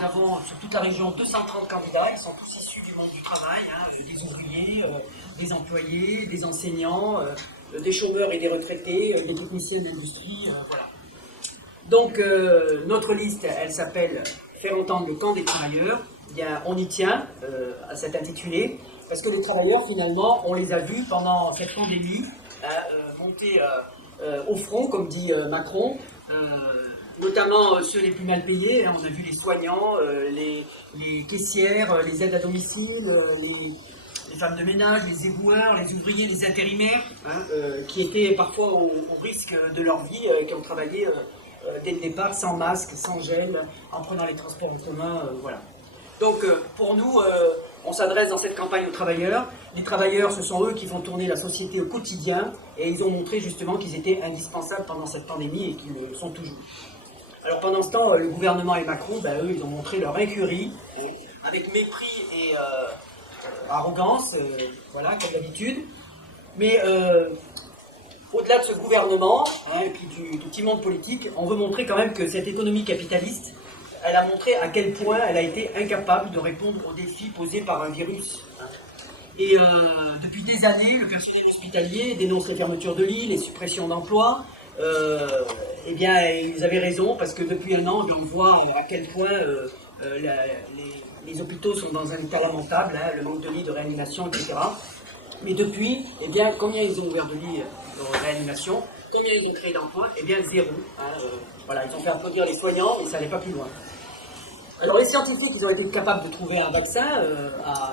nous avons sur toute la région 230 candidats, ils sont tous issus du monde du travail, hein, des ouvriers, des employés, des enseignants, des chômeurs et des retraités, des techniciens d'industrie, voilà. Donc notre liste, elle s'appelle « Faire entendre le camp des travailleurs ». On y tient à cet intitulé, parce que les travailleurs, finalement, on les a vus pendant cette pandémie monter au front, comme dit Macron, notamment ceux les plus mal payés. On a vu les soignants, les caissières, les aides à domicile, les femmes de ménage, les éboueurs, les ouvriers, les intérimaires, qui étaient parfois au risque de leur vie, qui ont travaillé dès le départ sans masque, sans gel, en prenant les transports en commun, voilà. Donc pour nous, on s'adresse dans cette campagne aux travailleurs. Les travailleurs, ce sont eux qui font tourner la société au quotidien, et ils ont montré justement qu'ils étaient indispensables pendant cette pandémie et qu'ils le sont toujours. Alors pendant ce temps, le gouvernement et Macron, eux, ils ont montré leur incurie, avec mépris et arrogance, voilà, comme d'habitude. Mais au-delà de ce gouvernement, et puis du petit monde politique, on veut montrer quand même que cette économie capitaliste, elle a montré à quel point elle a été incapable de répondre aux défis posés par un virus. Et depuis des années, le personnel hospitalier dénonce les fermetures de lits, les suppressions d'emplois. Eh bien, ils avaient raison, parce que depuis un an, on voit à quel point les hôpitaux sont dans un état lamentable, le manque de lits de réanimation, etc. Mais depuis, eh bien, combien ils ont ouvert de lits de réanimation? Combien ils ont créé d'emplois? Eh bien, zéro. Voilà, ils ont fait applaudir les soignants, mais ça n'allait pas plus loin. Alors, les scientifiques, ils ont été capables de trouver un vaccin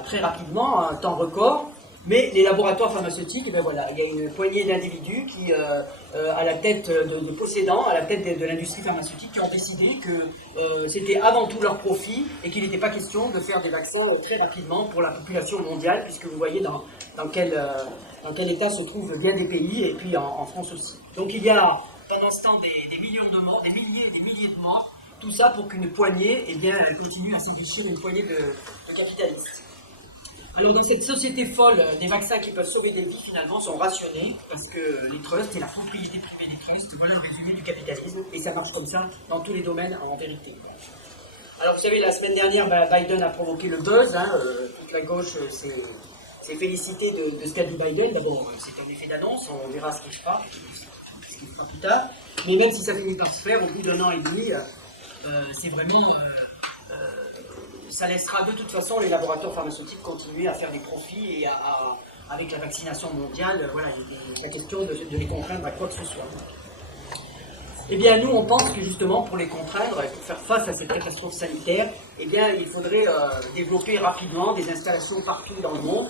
très rapidement, à un temps record, mais les laboratoires pharmaceutiques, eh bien voilà, il y a une poignée d'individus qui, à la tête de possédants, à la tête de l'industrie pharmaceutique, qui ont décidé que c'était avant tout leur profit et qu'il n'était pas question de faire des vaccins très rapidement pour la population mondiale, puisque vous voyez dans quel état se trouvent bien des pays, et puis en France aussi. Donc il y a pendant ce temps des millions de morts, des milliers et des milliers de morts, tout ça pour qu'une poignée, eh bien, elle continue à s'enrichir, une poignée de capitalistes. Alors dans cette société folle, des vaccins qui peuvent sauver des vies finalement sont rationnés, parce que les trusts et la propriété privée des trusts, voilà le résumé du capitalisme, et ça marche comme ça dans tous les domaines en vérité. Alors vous savez, la semaine dernière, Biden a provoqué le buzz, toute la gauche s'est félicitée de ce qu'a dit Biden. D'abord, c'est un effet d'annonce, on verra ce qu'il fera plus tard, mais même si ça finit par se faire, au bout d'un an et demi, c'est vraiment... ça laissera de toute façon les laboratoires pharmaceutiques continuer à faire des profits, et avec la vaccination mondiale, voilà, il est la question de les contraindre à quoi que ce soit. Eh bien, nous, on pense que justement, pour les contraindre et pour faire face à cette catastrophe sanitaire, eh bien, il faudrait développer rapidement des installations partout dans le monde,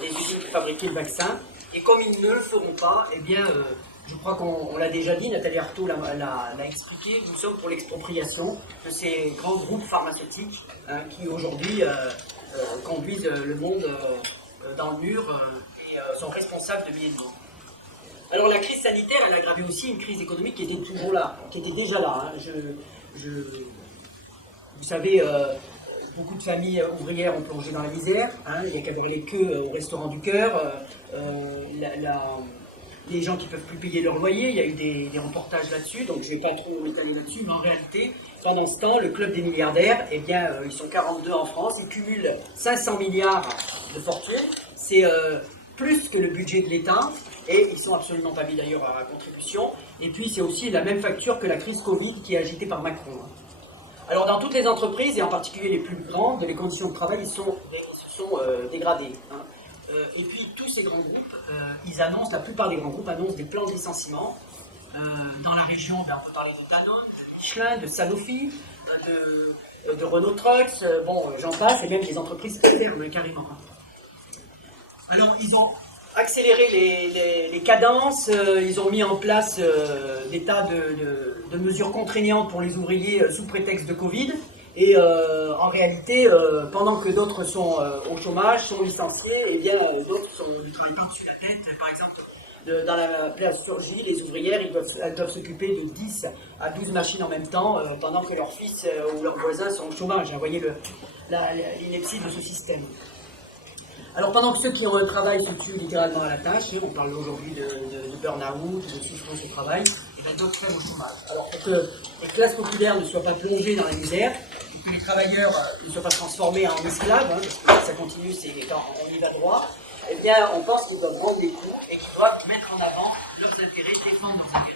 des usines qui fabriquent le vaccin, et comme ils ne le feront pas, eh bien, je crois qu'on l'a déjà dit, Nathalie Arthaud l'a expliqué, nous sommes pour l'expropriation de ces grands groupes pharmaceutiques qui aujourd'hui conduisent le monde dans le mur et sont responsables de milliers de morts. Alors la crise sanitaire, elle a aggravé aussi une crise économique qui était toujours là, qui était déjà là. Vous savez, beaucoup de familles ouvrières ont plongé dans la misère, il n'y a qu'à voir les queues au restaurant du cœur, les gens qui ne peuvent plus payer leur loyer, il y a eu des reportages là-dessus, donc je ne vais pas trop m'étaler là-dessus, mais en réalité, pendant ce temps, le club des milliardaires, eh bien, ils sont 42 en France, ils cumulent 500 milliards de fortune, c'est plus que le budget de l'État, et ils ne sont absolument pas mis d'ailleurs à contribution, et puis c'est aussi la même facture que la crise Covid qui est agitée par Macron. Alors dans toutes les entreprises, et en particulier les plus grandes, les conditions de travail se sont dégradées. Et puis tous ces grands groupes, la plupart des grands groupes annoncent des plans de licenciement. Dans la région, on peut parler de Danone, de Michelin, de Sanofi, de Renault Trucks, j'en passe, et même des entreprises qui ferment carrément. Alors ils ont accéléré les cadences, ils ont mis en place des tas de mesures contraignantes pour les ouvriers sous prétexte de Covid. Et en réalité, pendant que d'autres sont au chômage, sont licenciés, eh bien d'autres ne travaillent pas dessus la tête. Par exemple, dans la place Surgy, les ouvrières, elles doivent s'occuper de 10 à 12 machines en même temps, pendant que leurs fils ou leurs voisins sont au chômage. Vous voyez l'ineptie de ce système. Alors pendant que ceux qui ont un travail se tuent littéralement à la tâche, on parle aujourd'hui de burn-out, de souffrance au travail, et bien d'autres crèvent au chômage. Alors pour que les classes populaires ne soient pas plongées dans la misère, que les travailleurs ne soient pas transformés en esclaves, hein, parce que si ça continue, c'est quand on y va droit, eh bien, on pense qu'ils doivent prendre des coups et qu'ils doivent mettre en avant leurs intérêts, défendre leurs intérêts.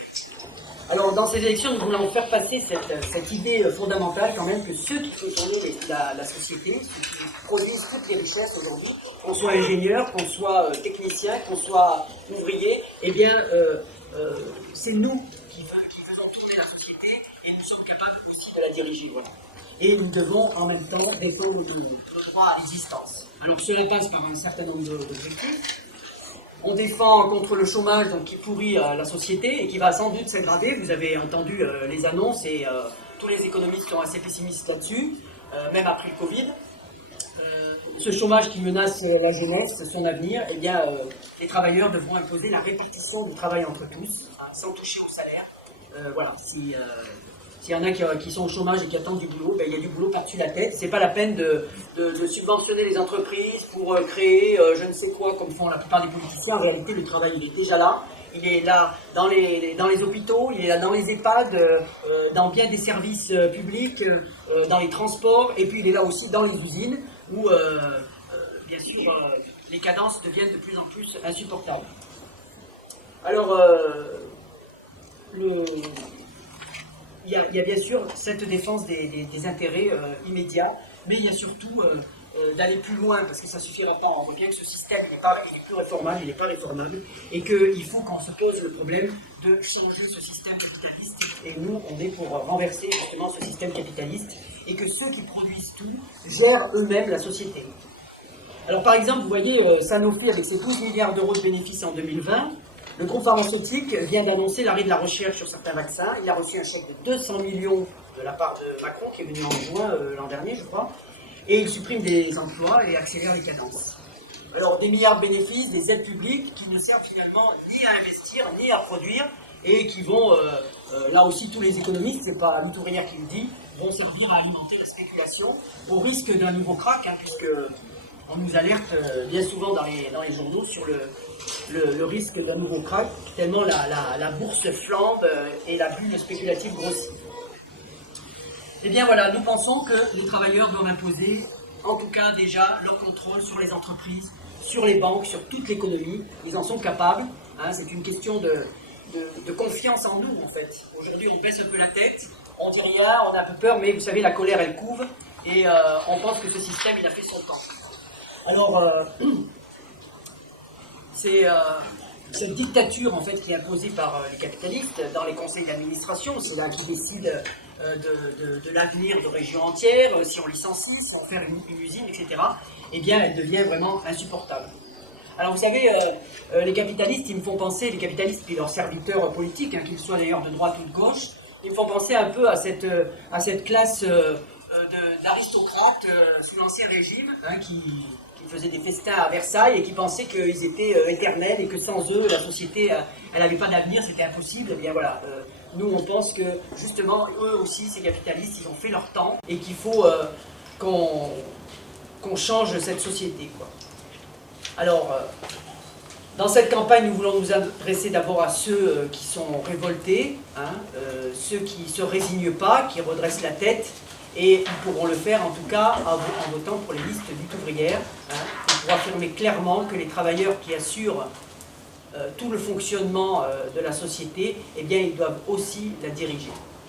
Alors, dans ces élections, nous voulons faire passer cette idée fondamentale quand même que ceux qui font tourner la société, ceux qui produisent toutes les richesses aujourd'hui, qu'on soit ingénieur, qu'on soit technicien, qu'on soit ouvrier, eh bien, c'est nous qui faisons tourner la société et nous sommes capables aussi de la diriger. Voilà. Et nous devons en même temps défendre nos droits à l'existence. Alors, cela passe par un certain nombre d'objectifs. On défend contre le chômage donc, qui pourrit la société et qui va sans doute s'aggraver. Vous avez entendu les annonces et tous les économistes sont assez pessimistes là-dessus, même après le Covid. Ce chômage qui menace la jeunesse, son avenir, eh bien, les travailleurs devront imposer la répartition du travail entre tous, sans toucher au salaire. Voilà, s'il y en a qui sont au chômage et qui attendent du boulot, ben, il y a du boulot par-dessus la tête. C'est pas la peine de subventionner les entreprises pour créer je ne sais quoi, comme font la plupart des politiciens. En réalité, le travail, il est déjà là. Il est là dans les hôpitaux, il est là dans les EHPAD, dans bien des services publics, dans les transports, et puis il est là aussi dans les usines, où, bien sûr, les cadences deviennent de plus en plus insupportables. Alors, il y a bien sûr cette défense des intérêts immédiats, mais il y a surtout d'aller plus loin, parce que ça ne suffira pas. On voit bien que ce système, il est plus réformable, il n'est pas réformable, et qu'il faut qu'on se pose le problème de changer ce système capitaliste. Et nous, on est pour renverser justement ce système capitaliste, et que ceux qui produisent tout gèrent eux-mêmes la société. Alors par exemple, vous voyez Sanofi avec ses 12 milliards d'euros de bénéfices en 2020, le groupe pharmaceutique vient d'annoncer l'arrêt de la recherche sur certains vaccins. Il a reçu un chèque de 200 millions de la part de Macron, qui est venu en juin l'an dernier, je crois, et il supprime des emplois et accélère les cadences. Alors des milliards de bénéfices, des aides publiques qui ne servent finalement ni à investir, ni à produire, et qui vont, là aussi tous les économistes, c'est pas Tourrière qui le dit, vont servir à alimenter la spéculation, au risque d'un nouveau krach, hein, puisque on nous alerte bien souvent dans les journaux sur le risque d'un nouveau krach, tellement la bourse flambe et la bulle spéculative grossit. Eh bien voilà, nous pensons que les travailleurs doivent imposer, en tout cas déjà, leur contrôle sur les entreprises, sur les banques, sur toute l'économie. Ils en sont capables. Hein, c'est une question de confiance en nous, en fait. Aujourd'hui, on baisse un peu la tête, on dit rien, on a un peu peur, mais vous savez, la colère, elle couve, et on pense que ce système, il a fait son temps. Alors, c'est cette dictature en fait qui est imposée par les capitalistes dans les conseils d'administration, c'est là qu'ils décident de l'avenir de régions entières, si on licencie, si on fait une usine, etc., eh bien elle devient vraiment insupportable. Alors vous savez, les capitalistes, ils me font penser, les capitalistes et leurs serviteurs politiques, hein, qu'ils soient d'ailleurs de droite ou de gauche, ils me font penser un peu à cette classe d'aristocrates sous l'Ancien Régime, hein, qui faisaient des festins à Versailles et qui pensaient qu'ils étaient éternels et que sans eux, la société, elle n'avait pas d'avenir, c'était impossible. Eh bien voilà, nous on pense que justement, eux aussi, ces capitalistes, ils ont fait leur temps et qu'il faut qu'on change cette société, quoi. Alors, dans cette campagne, nous voulons nous adresser d'abord à ceux qui sont révoltés, hein, ceux qui ne se résignent pas, qui redressent la tête, et ils pourront le faire en tout cas en votant pour les listes lutte ouvrière, hein, pour affirmer clairement que les travailleurs qui assurent tout le fonctionnement de la société, eh bien, ils doivent aussi la diriger.